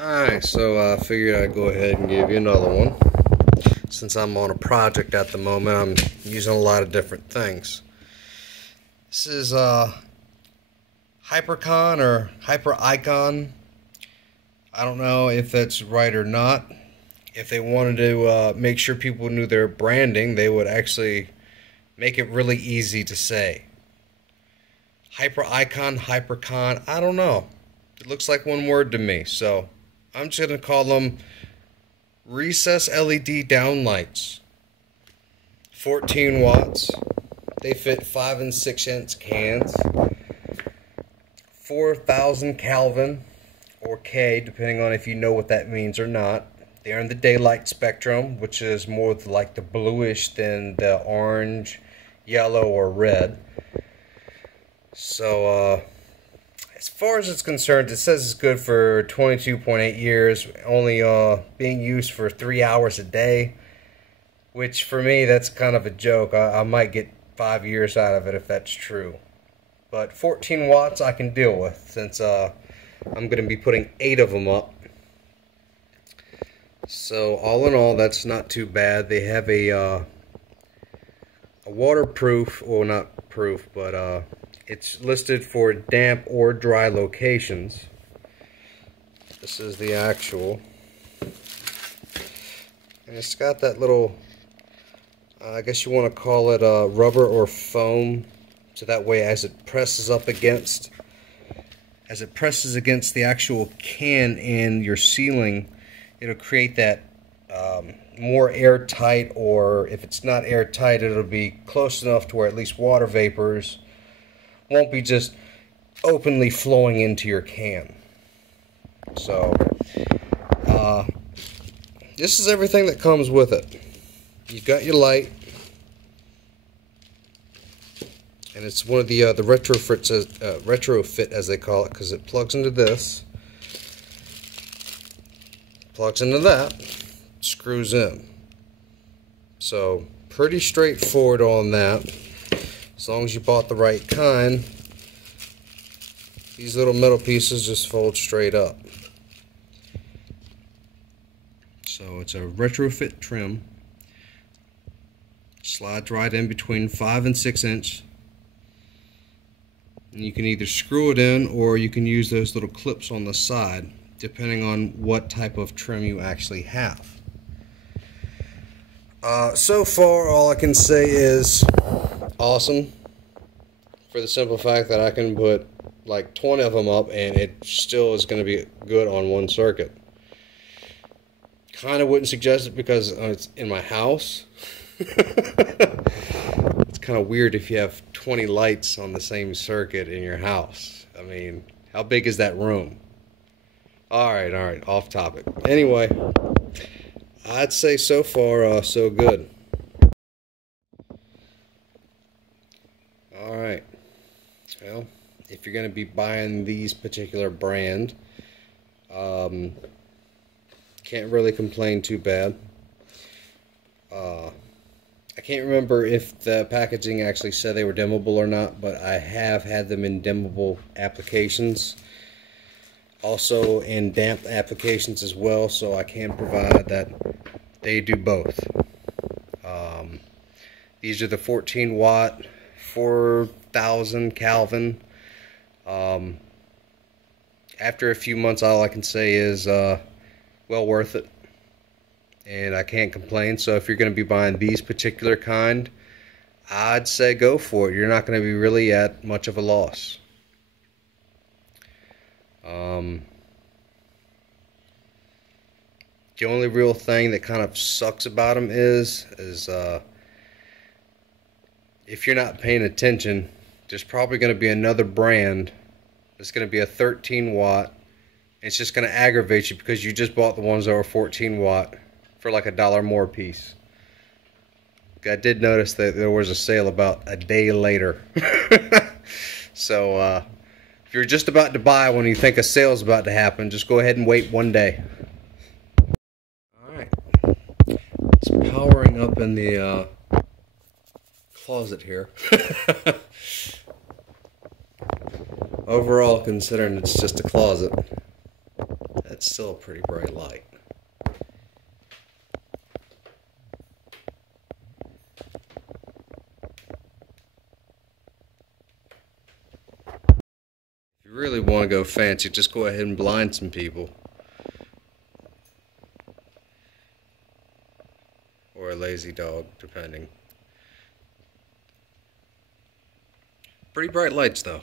Alright, so I figured I'd go ahead and give you another one. Since I'm on a project at the moment, I'm using a lot of different things. This is Hyperikon or Hyperikon. I don't know if that's right or not. If they wanted to make sure people knew their branding, they would actually make it really easy to say. Hyperikon, Hyperikon, I don't know. It looks like one word to me, so I'm just going to call them recessed LED downlights. 14 watts. They fit 5 and 6 inch cans. 4,000 Kelvin or K, depending on if you know what that means or not. They're in the daylight spectrum, which is more like the bluish than the orange, yellow, or red. So, as far as it's concerned, it says it's good for 22.8 years, only being used for 3 hours a day, which for me, that's kind of a joke. I might get 5 years out of it if that's true. But 14 watts I can deal with, since I'm going to be putting 8 of them up. So all in all, that's not too bad. They have a waterproof, well, not proof, but it's listed for damp or dry locations. This is the actual. And it's got that little, I guess you want to call it rubber or foam. So that way as it presses against the actual can in your ceiling, it'll create that more airtight, or if it's not airtight, it'll be close enough to where at least water vapors won't be just openly flowing into your can. So this is everything that comes with it. You've got your light, and it's one of the retrofit as they call it, because it plugs into this, plugs into that, screws in. So pretty straightforward on that. As long as you bought the right kind, these little metal pieces just fold straight up. So it's a retrofit trim. Slides right in between 5 and 6 inch. And you can either screw it in, or you can use those little clips on the side, depending on what type of trim you actually have. So far, all I can say is awesome, for the simple fact that I can put like 20 of them up and it still is going to be good on one circuit. Kind of wouldn't suggest it because it's in my house. It's kind of weird if you have 20 lights on the same circuit in your house. I mean, how big is that room? Alright, off topic. Anyway, I'd say so far, so good. Alright, well, if you're going to be buying these particular brand, can't really complain too bad. I can't remember if the packaging actually said they were dimmable or not, but I have had them in dimmable applications. Also in damp applications as well, so I can provide that they do both. These are the 14 watt, 4,000 Kelvin. After a few months, all I can say is well worth it, and I can't complain. So if you're going to be buying these particular kind, I'd say go for it. You're not going to be really at much of a loss. The only real thing that kind of sucks about them is if you're not paying attention, there's probably going to be another brand that's going to be a 13 watt. It's just going to aggravate you because you just bought the ones that were 14 watt for like $1 more a piece. I did notice that there was a sale about a day later. So if you're just about to buy when you think a sale's about to happen, just go ahead and wait one day. Alright, it's powering up in the closet here. Overall, considering it's just a closet, That's still a pretty bright light. If you really want to go fancy, just go ahead and blind some people. Or a lazy dog, depending. Pretty bright lights though.